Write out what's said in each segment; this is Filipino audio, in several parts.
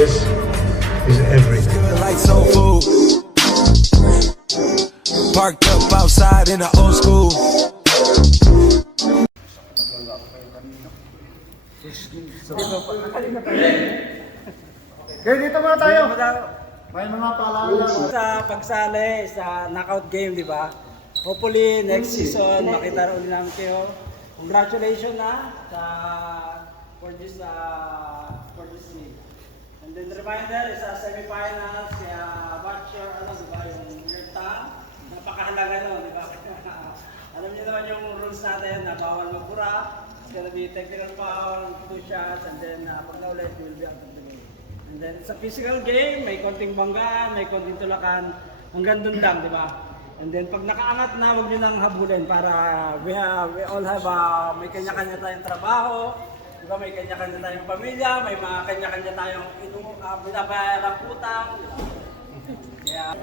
this is everything. Like soul food. Parked up outside in the old school. Kaya dito muna tayo. May mga paalala. Sa pagsali sa knockout game, di ba? Hopefully next season makita rin ulit namin kayo. Congratulations for this league. And then reminder is sa semifinals, kaya watch your your time. Napakahalaga nun, di ba? Alam niyo naman yung rules natin na bawal magbura. It's gonna be technical foul, 2 shots, and then pag naulit, you will be out of the game. And then sa physical game, may konting banggaan, may konting tulakan, hanggang dun lang, di ba? And then pag nakaangat na, huwag nyo nang habulin para we all have, may kanya-kanya tayong trabaho, di ba? May kanya-kanya tayong pamilya, may mga kanya-kanya tayong binabayarang utang. Kaya,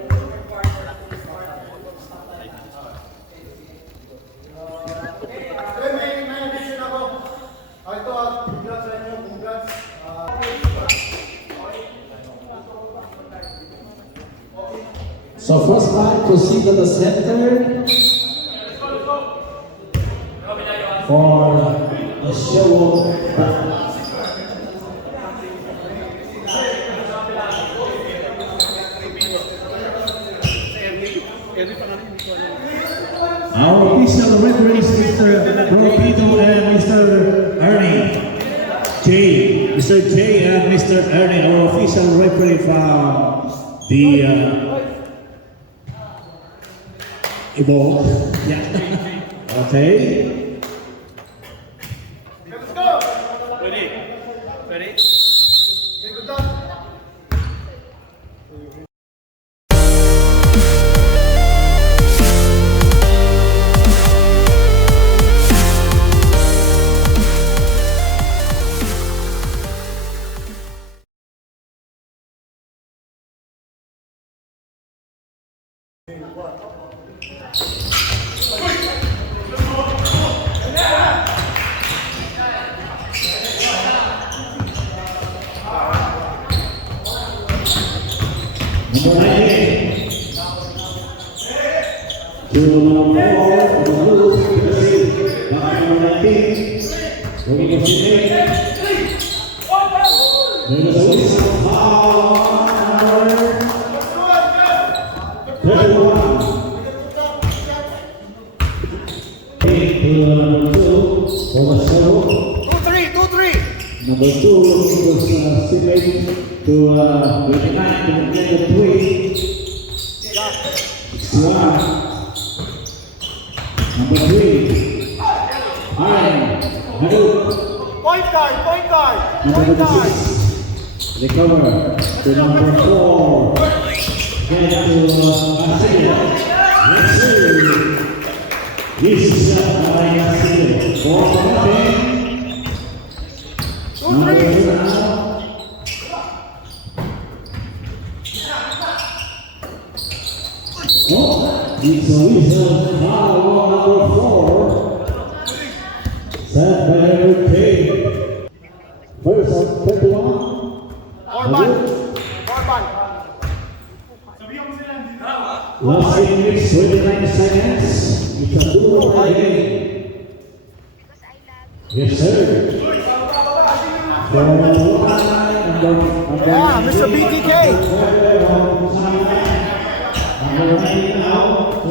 May addition ako. Ito, congrats sa inyo, congrats. So first time proceed to the center for the show. Our official referees, Mr. Torpedo and Mr. Ernie. Mr. J and Mr. Ernie, our official referee from the Evolve. Yeah. Okay. Let's go! ready? Okay, good luck. Number 98. To number 4, the blue, number 19. Number 58. There's a whistle foul. 31. 8 to number 2 for the show. 2-3. Number 2 was stipulated to 29 to number 3. 61. Number 3. Alright. Point guard. Number 6. Recover to number 4. Get to Arcillo. Yes, sir. This is Arcillo. 4-0. Number 2. Oh, it's a whistle foul on number 4. Set by Eric K. First on 31. Orban. Last 8 minutes, 29 seconds. It's a 2-point game. Yes, sir. Yeah, Mr. BTK. Number 9 now to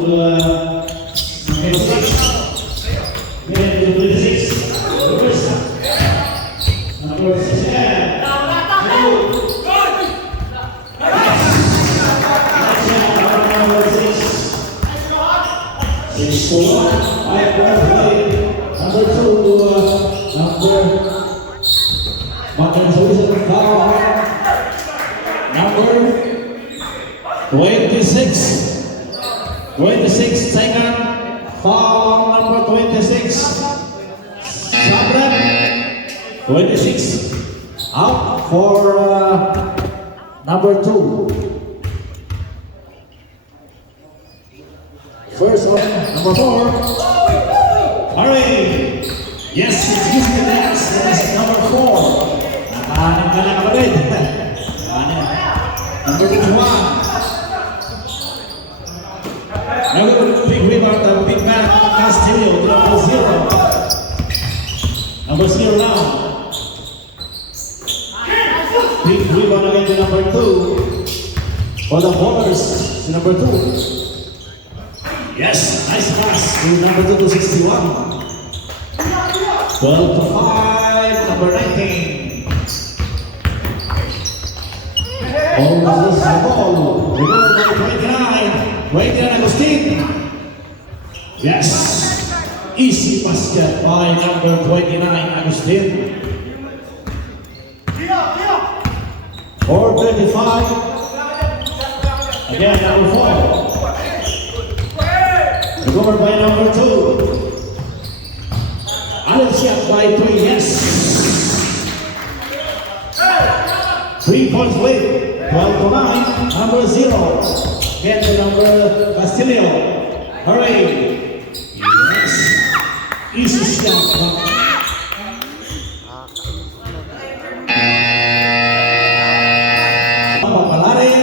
number 6. Then to 26. Number 6. Number 6. 6-1. Number 2 to number number 26. 26 second foul on number 26. Sabran 26 out for number 2. First one, number 4. Hurry! Yes, it's using the dance. That is number 4. Nakahanap ka na kapatid. Number 21. Another big rebound, the big man, Castillo, to number 0. Number 0 now. Big rebound again to number 2. For the Ballers, to number 2. Yes, nice pass to number 2 to 61. 12 to 5, number 19. Almost the ball. Remember number 29. 29 Agustin. Yes. Easy basket by number 29 Agustin. 4:35. Again, number 4. Recovered by number 2. Alicia by 3, yes. 3 points lead. 12 to 9. Number 0. Get to number Castillo. Hurry. Yes. Easy shot. Papalari.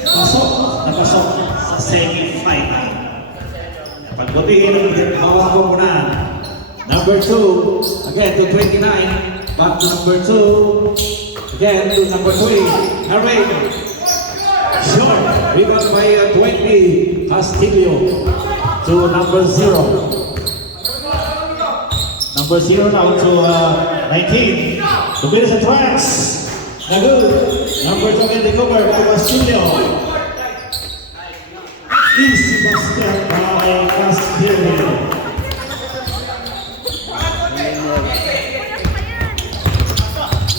Pasok. Napasok sa semi-final. Pagbatiin ang hawak ko muna. Number 2, again to 29, back to number 2, again to number 3, Harry, short, rebound by 20, Castillo, to number 0. Number 0 now to 19, to Bills and Trans, good. Number 2 again recover to Castillo. Easy basket by Castillo.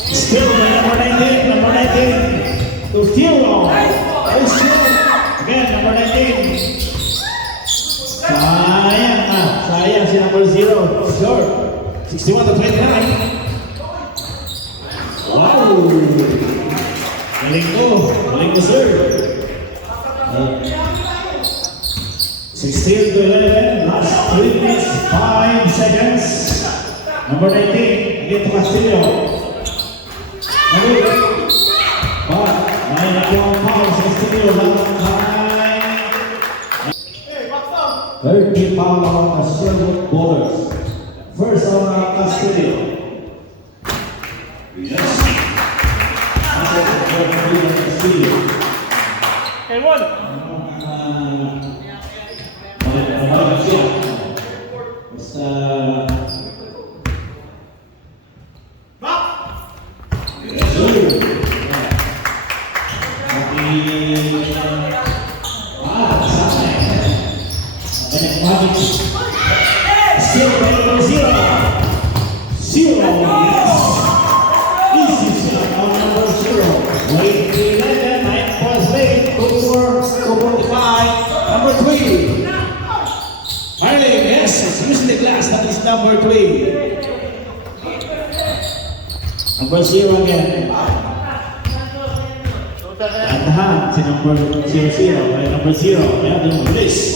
Still by number 19, to Filo. Again, number 19. Sayang si number 0. Short. 61 to 29. Wow. Galing ko, sir. 16 to 11, last 3 minutes, 5 seconds. Number 19, again to Castillo. But, may nakuha foul sa Castillo lang time. 30 foul on the Sherwood Ballers. First on Castillo. Yes. Castillo. And one. Still number 0. 0, yes. Easy shot on number 0. Wait, 11, 9 points late. 2-4, 2-45. Number 3. Harley, yes, use the glass. That is number 3. Number 0 again. Tandahan si number 0-0. Ay, number 0. Ayan, yung release.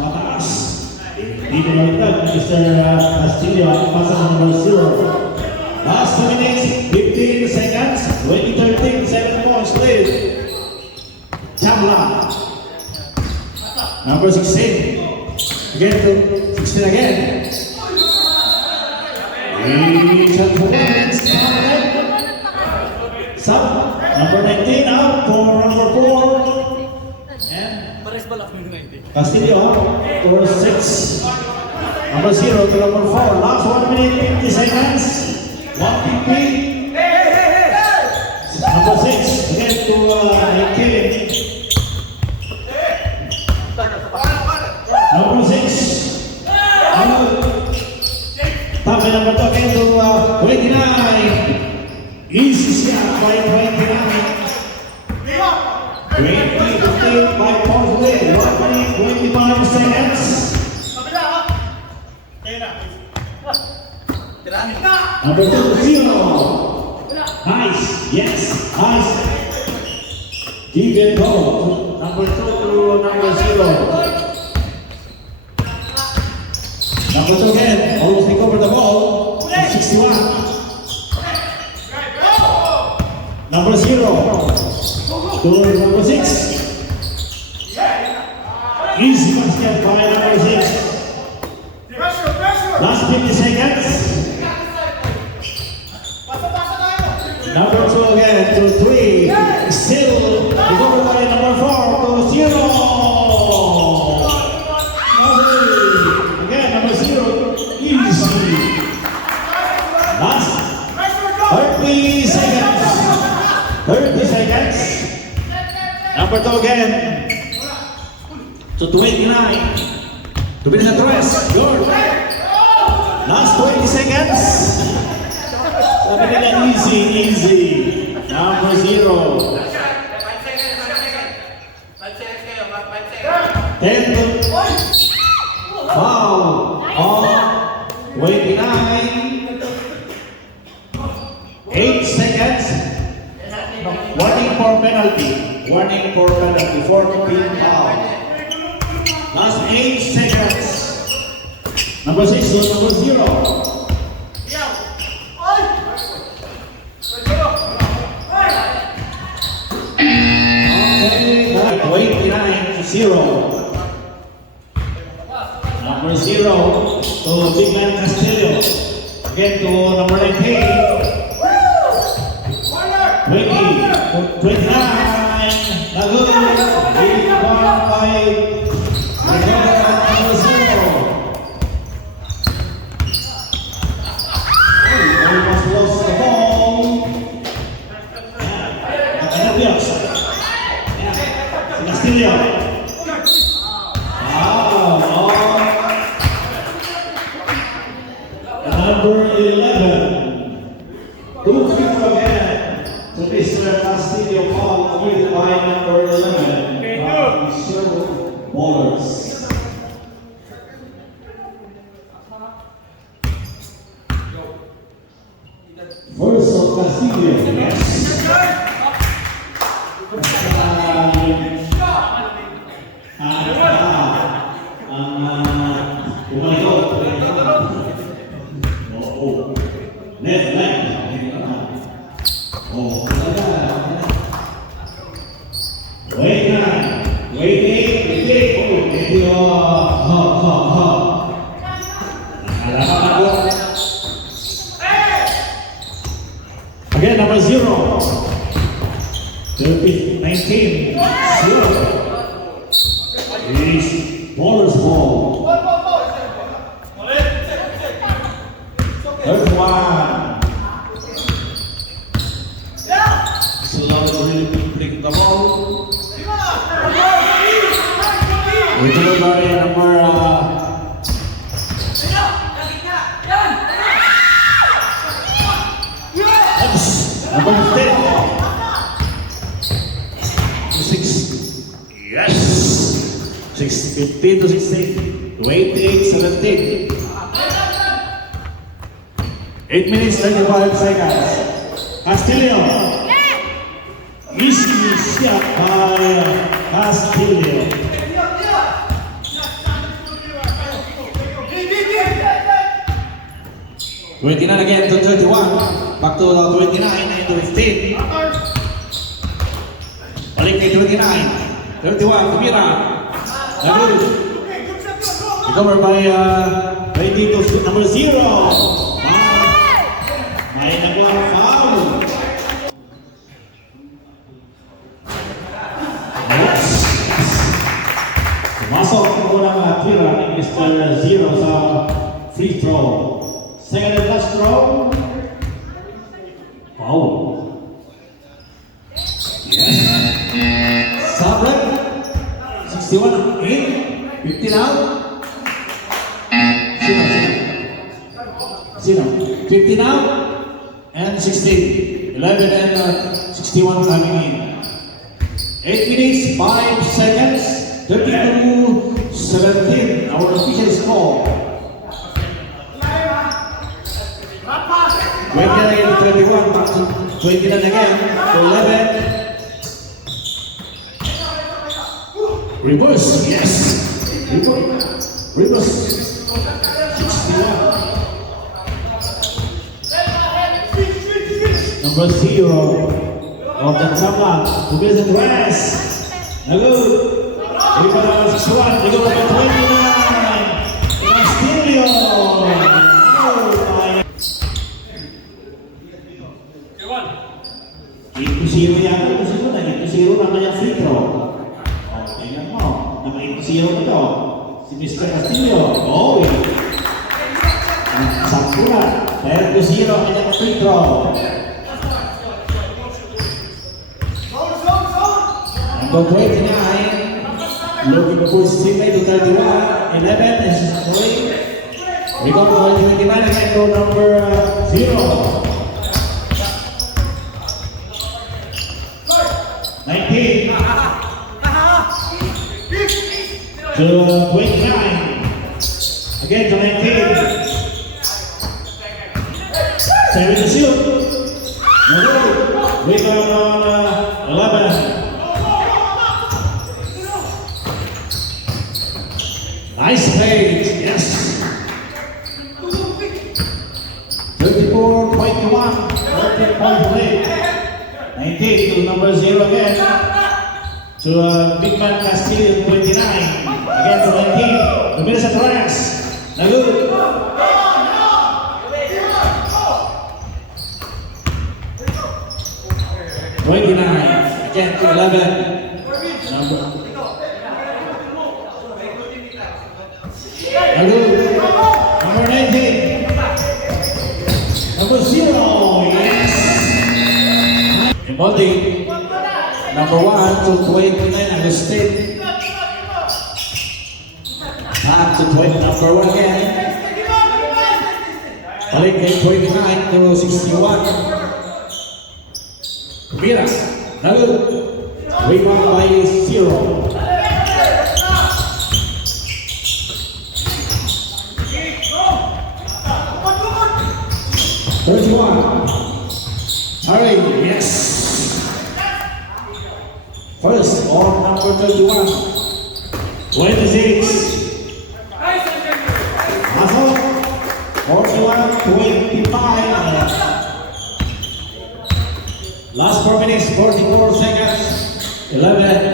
Mataas. Dito baliktad, Mr. Castillo, pasa number 0. Last 2 minutes, 15 seconds, 20-13, 7 points lead. Chamla. Number 16. Again to 16 again. Sub. Number 19 out for number 4. And Castillo for 6. Number 0 to number 4. Last 1 minute, 50 seconds. 150. Number 6. Again to 19. Number 6. Top number 2 again to 29. Easy shot by 29. 20-15 by points lead. 25 seconds. Number 2, 0. Nice. Yes. Nice. Give and go. Number 2 to number 0. Number 2 again. Almost recover the ball. 61. Number Number 0 to number 6. Easy basket by number 6. Last 50 seconds. Number 2 again to 3. Still recovered by number 4 to 0. Again, number 0. Easy. Last 30 seconds. 30 seconds. Number 2 again. To 29. To be the dress. Good. Last 20 seconds. Sabi nila easy. Number 0. 10 to foul on 29. 8 seconds. Warning for penalty. 4 pin foul. Last 8 seconds. Number 6 to number 0. Okay, 29 to 0. Number 0 to Bigman Castillo. Again to number 19. 20 to 29. Lagoon. 8.5. Almost lost the ball. Castillo. Number 11. 2-5 again. So Mr. Castillo foul committed by number 11. Serve ballers. First of Castillo. Yes. Left leg. Wait 9. Wait 8. Oh, medyo again, number 0. 19. 0. Is baller's ball. Third one. Slow to really bring the ball. We go by number number 10. 6. Yes. 15 to 16. 28, 17. 8 minutes, 35 seconds. Castillo. Easy shot by Castillo. $29 again to 31. Back to 29 and to 15. Balik kay 29. 31, Kumira. Lagoon. Recovered by Dito number 0. May naglang foul. Yes. Pumasok ang unang tira ni Mr. 0 sa free throw. Second and last throw. Foul. Yes. Sabre. 61 in. 15 out. Sino? 15 out. And 16. 11 and 61 coming in. 8 minutes, 5 seconds. 32-17. Our official score. 29 to 31, back to 29 again, to 11. Reverse, yes. Reverse. 61. Number 0. of the Tabla, who is the dress. Nagud. Rebound number 61. Nagud number 29. Castillo. Oh my. Okay, 1. Ito zero yata ito siguro. Ito zero na kanyang free throw. O, tingnan mo. Naka-ito zero na to. Si Mr. Castillo. Oh, sakto na. Pero 2-0 ang kanyang free throw. Number 29. Looking to push his teammate to 31. 11 is scoring. We go to 29 again to number 0. 19 to 29. Again to 19. 7 to shoot. Rebound on 11. Nice fade. Yes. 34-21. 13-point 19 to number 0 again. To big man Castillo 29. Again to 19. The Minnesota Rams. Nagud. Again to 11. Number 19. Number 0. Yes. Embody. Number 1 to 29. Agustin. Back to 20. Number 1 again. Balik kay 29 to 61. Mira, Nagud, rebound by 0. Hurry, yes. First on number 31. 26. Masuk. 41-25. Last 4 minutes, 44 seconds. 11.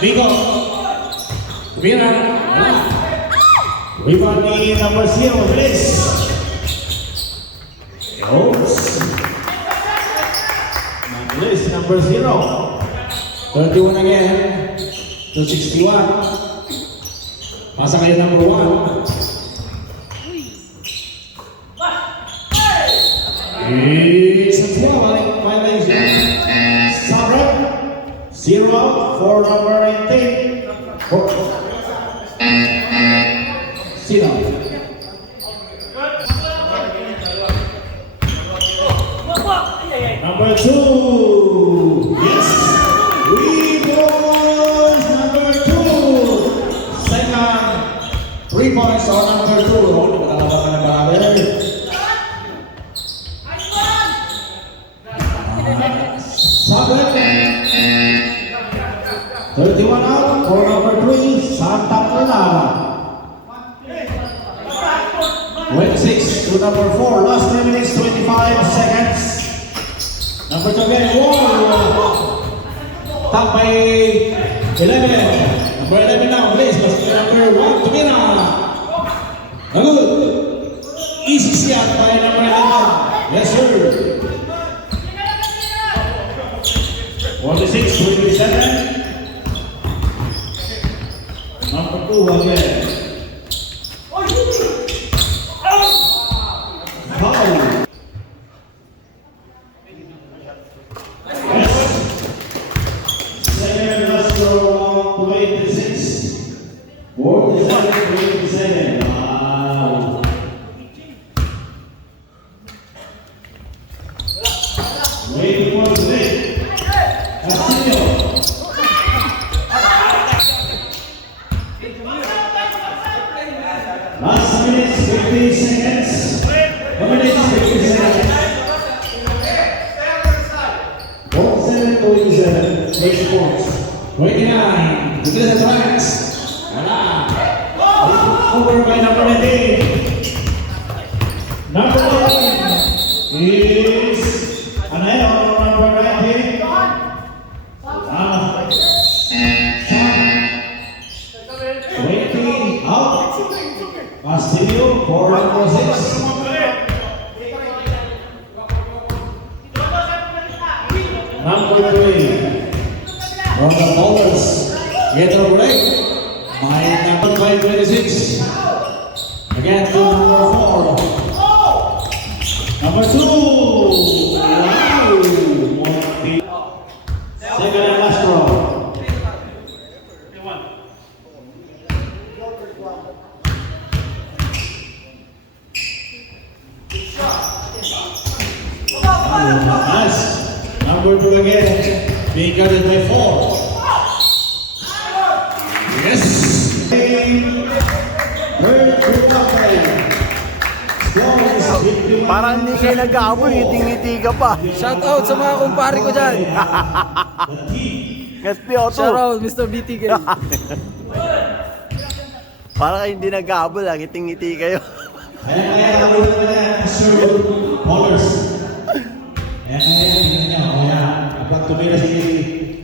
Vigo. Mira. Rebound ni number 0, please. Oops. Nice, number 0. 31 again. To 61. Pasa kayo number 1. It's a violation. Sabra. 0 for number 18. Sit down. Number 2. Yes. Rebound number 2. Second. 3 points on number 2. Oh, nakalaban ka na grabe. Sabit. 31 out for number 3. Santa Clara. 26 to number 4. Last 3 minutes, 25 seconds. Number 2 again, wall. Top by 11. Number 11 now, please. Number 1, Tumira. Nagud. Easy shot by number 11. Yes, sir. 46-27. Number 2 again. Foul. Second last throw, 26. 47-27. Wow. Waiting for the lead. Castillo. Last minutes, 50 seconds. 1 minute, 50 seconds. 47-27. 8 points. 29. To the Tracks. Wala. Over by number 19. Number 19 is Anel, number 19. Castillo for number 6. Number 3 from the bowlers. Get a break by number 526. Again to number 4. Number 2. Wow. Second and last row. Nice. Number 2 again. Being guarded by 4. Yes. Third Parang hindi kayo nag-aabol, ngiti-ngiti ka pa. Shout out sa mga kumpare ko dyan. SPO2. Shout out Mr. BTK. Parang kayo hindi nag-aabol, ngiti-ngiti kayo. Ayan, Sir Bowlers. Ayan, tingnan niya. Ayan, kapag tumira si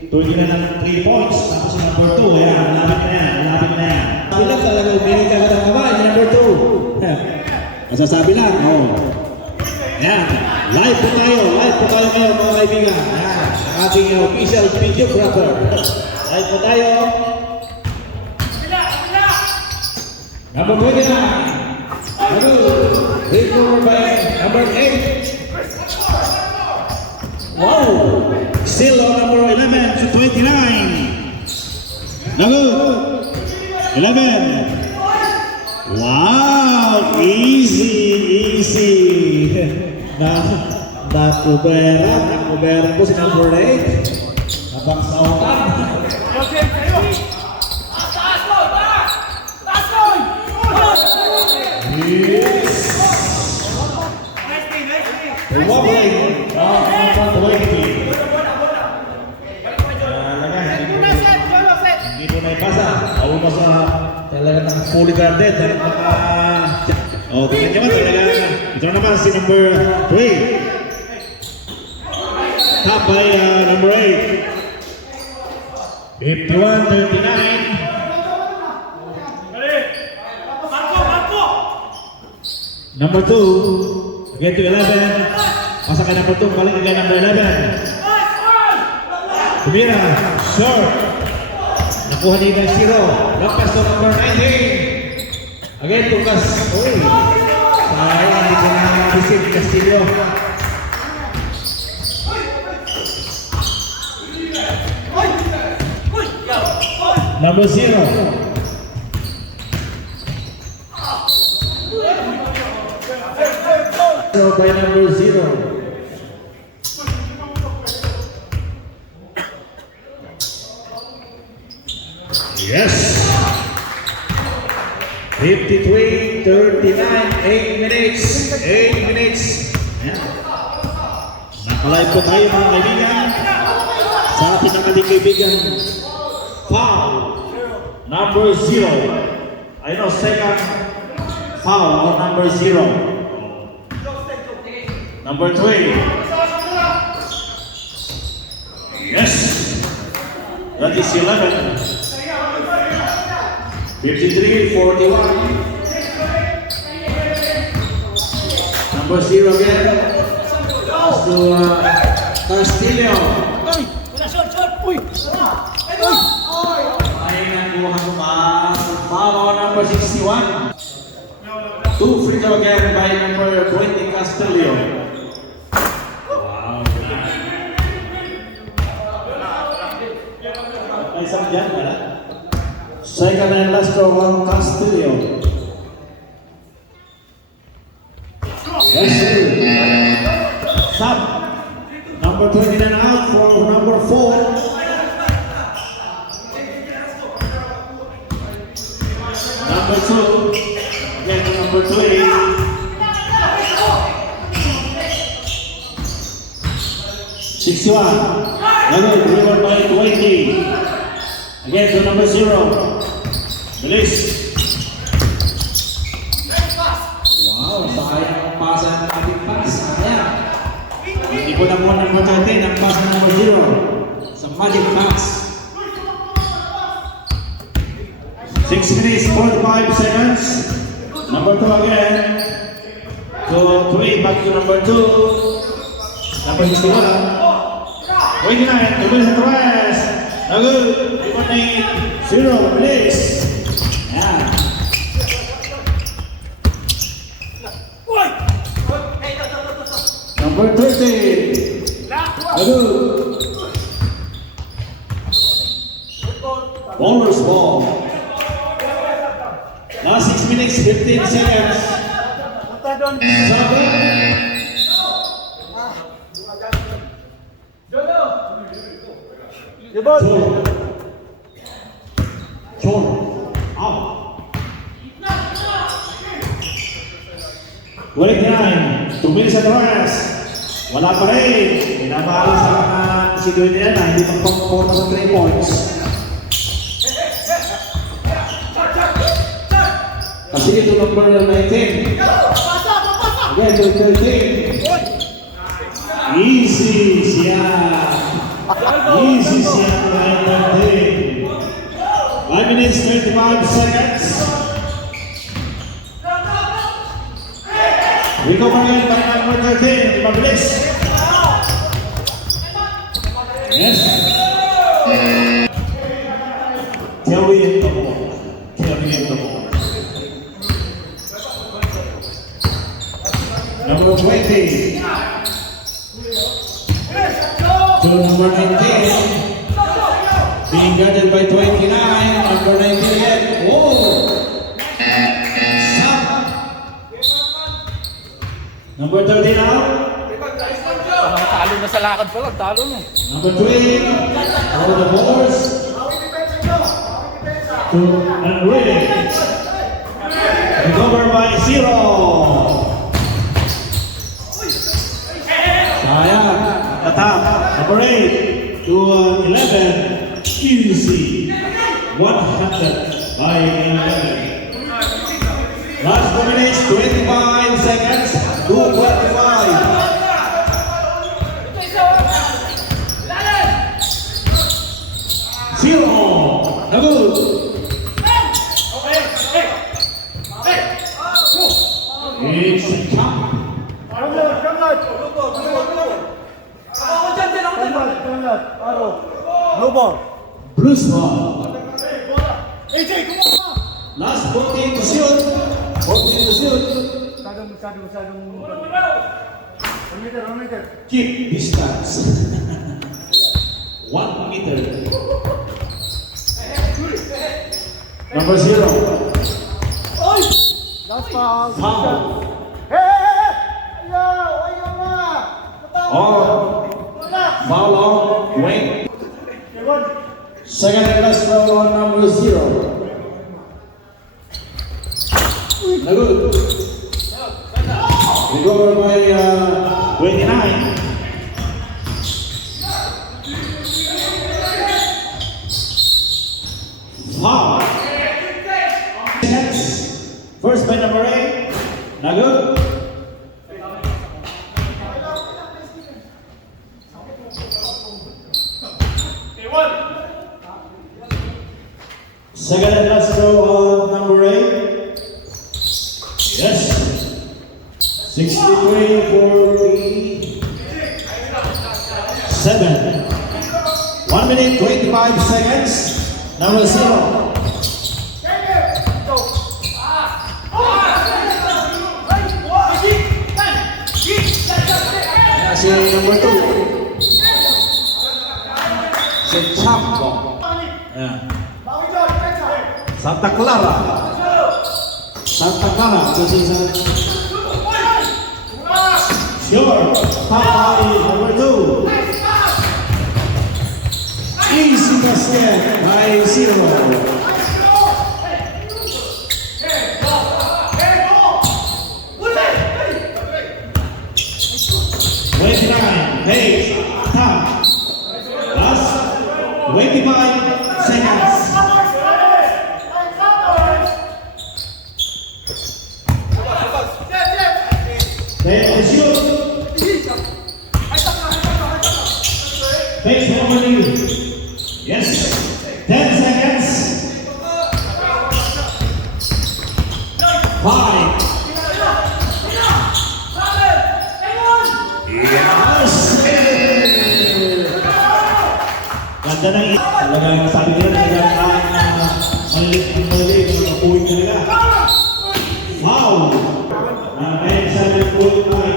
Tuloy na ng 3 points. Tapos si number 2. Ayan, malapit na yan. Sabi lang talaga, uminig ka ng kabahan, number 2. Masasabi lang, oh. Ayan, live po tayo ngayon mga kaibigan. Ayan, ang ating official videographer. Live po tayo. Number 29. Take over by number 8. Wow! Still on number 11 to 29. Number 11. Wow! Easy. Nakubera po si number 8. Nabaksautan. Yes. Wobbling from the way. Hindi po naipasa. Ako mo sa talaga ng fully guarded. Oh, tingnan nyo talaga. Ito naman si number 3. Top by number 8. 51-39. Number 2, again to 11. Pasa kay number 2, balik again number 11. Tumira, short. Nakuha niya ng 0. Lampas to number 19. Again, tugas. Uy. Sayang, hindi ko na receive Castillo. Number 0. By number 0. Yes. 53, 39, 8 minutes. 8 minutes. Ayan. Nakalive po tayo mga kaibigan. Sa ating ating kaibigan. Foul. Number 0. I know second foul on number 0. Number 3. Yes. That is 11. 53-41. Number 0 again. Goes to Castillo. Ay, nakuha ko pa. Foul number 61. 2 free throw again by number 20 Castillo. Isang dyan, wala? Second and last row on Castillo. Yes, sir. Sub. Number 29 out for number 4. Number 2. Again to number 3. Level driven by 20. Again to number 0. Release. Wow, sayang ang pasa ng ating pass. Sayang. Hindi ko nakuha ng number 13 ang pass ng number 0 sa magic pass. 6 minutes, 45 seconds. Number 2 again. To 3, back to number 2. Number 61. 29, 2 minutes at rest. Now good. 1-8-0, please. Yeah. Number 30. Now good. Bowler's ball. Last 6 minutes, 15 seconds. Sabi. John. John. Out. 29. 2 minutes at rest. Wala pa rin. Pinabalo sa mga security na hindi pang-forma sa 3 points. Kasi ito number 19. Again, 13. Easy siya. Easy siya. 13. 5 minutes, 35 seconds. Recover again by number 13. Mabilis. Yes. Carrying the ball. Carrying the ball. Number 20. To number 19. Being guarded by 29. Number 19 again. Oh! Stop. Number 30 now. Talo na sa lakad pa lang, talo na. Number 3. Over the borders. To Enrique. Recover by 0. Sayang, attack. Number 8 to 11. Easy. 100 by 11. Last 4 minutes, 25 seconds. 2:25. Zero. No good. It's a count. Bruce ball. Last 14 to shoot. 14 to shoot. Keep distance. 1 meter. Number 0. Last foul. Foul. Ayaw na! Or foul on wing. Second and last foul on number 0. No good. Recovered by 29. Foul. Seconds. First by number 8. No good. Second and last throw on number 8. Yes. 63-47. 1 minute 25 seconds. Number 0. Si number 2. Si Chapo. Yeah. Santa Clara. Santa Clara. Kasi sa... Sure. Papa number 2. Easy basket by 0. Hey, top. Last 25 seconds. They shoot. Base over you. Yes. 10 seconds. 5. Ganda ng talagang sabi nila talagang maliit mga puwing talaga. Wow! Ayun sa puwing ay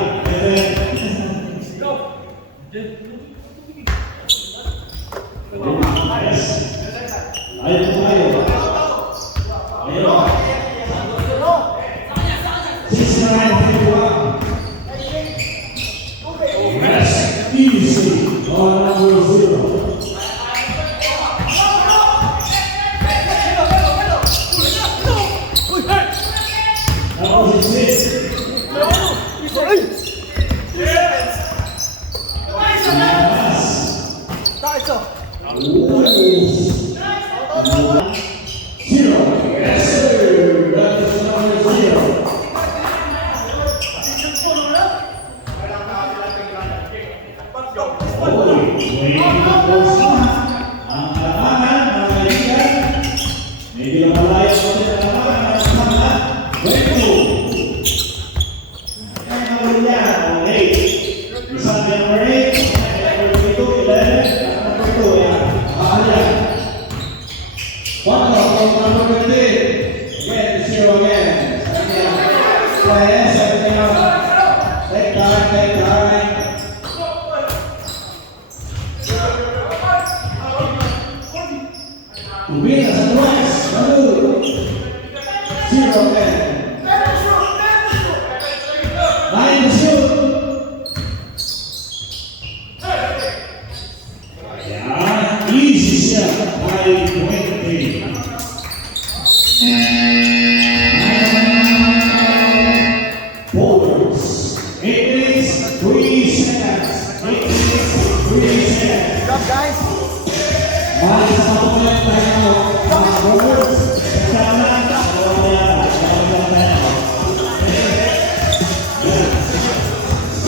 yes. Ayun tayo. Ayun. 6-9-51. Yes, easy. Number 0. Number 6. Zero. Yes, sir. That is number 0. Ang kalamangan, mga kaibigan, medyo malayo po sa kalamangan ng mga Weko. Ang number yan, okay. Isang number 8, number 2, 11, number 2, yan. Yan. One number 20. Again, 0 again. Take time. Ubina sa tuwas, baru 0 again. 9 to shoot. Yeah, easy shot by 20. Forwards. 8 minutes, 3 seconds. 8 minutes, 3 seconds. Good job, guys. Mari satu menit tayo. Forwards. Sana.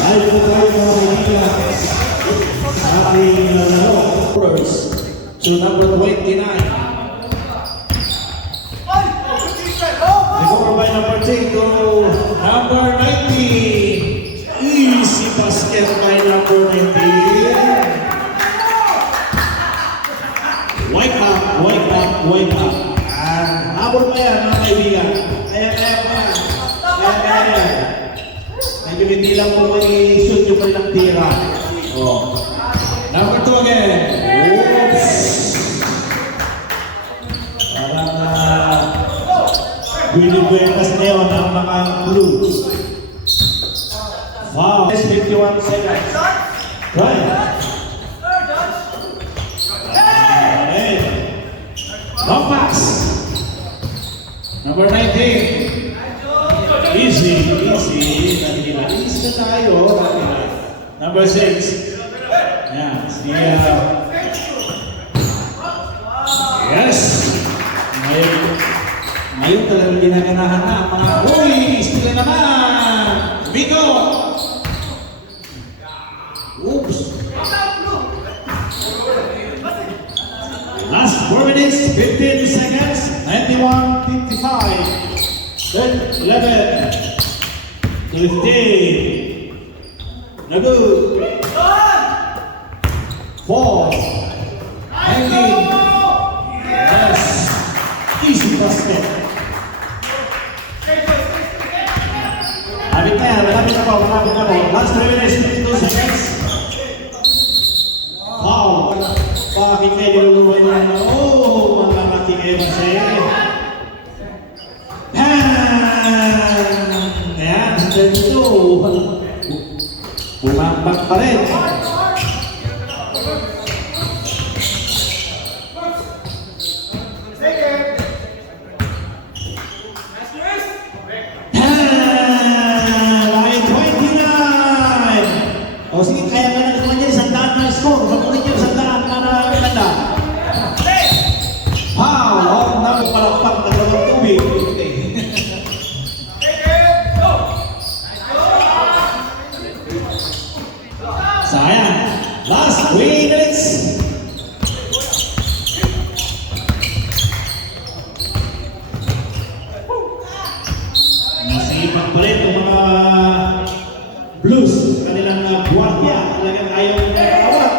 Ayo po tayo mga ating laro. Forwards to number 29. Before by number 10 to number 90. Easy basket by number 90. Wake up. Habol pa yan mga kaibigan. Kaya pa. Medyo hindi lang po may shoot yung kanilang tira. Oh. Number 2 again. Oops. Parang binibuetas na yun ang mga blue. Wow. 51 seconds. Right. Long pass. Number 19. Easy. Easy na tayo. Number 6. Yan. Yes. Ngayon talagang ginaganahan na ang mga steal naman. Vico. Oops. Last 4 minutes, 15 seconds, 91-55. 11, 15. No good. 4, 19. Yes. Easy basket. Malapit na po. Last 3 minutes, 52 seconds. Wow. Bakit kayo niluluway nyo na? Oh, mga nating MC. Ayan, dito. Bumambak pa rin. Line 29. O sige, kaya ka na naman niya, 100 na score. Sabunin niyo, 100 para maganda. Wow, palakpak na dalawang tubig. Sayang. Last 3 minutes. Masipag pa rin ang mga Blues. Kanilang buwagya. Talagang ayaw na bawat.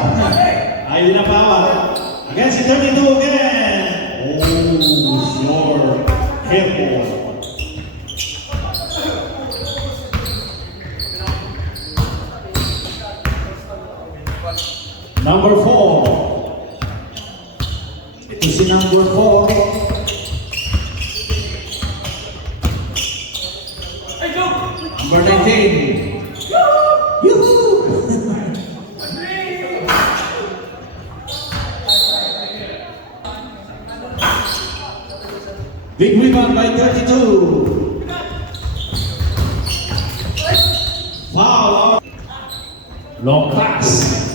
Ayaw na bawat. Against the 32 again. Oh, sure. Careful. Number 4. Ito si number 4. Number 19. Yoo-hoo! Big rebound by 32. Foul. Long pass.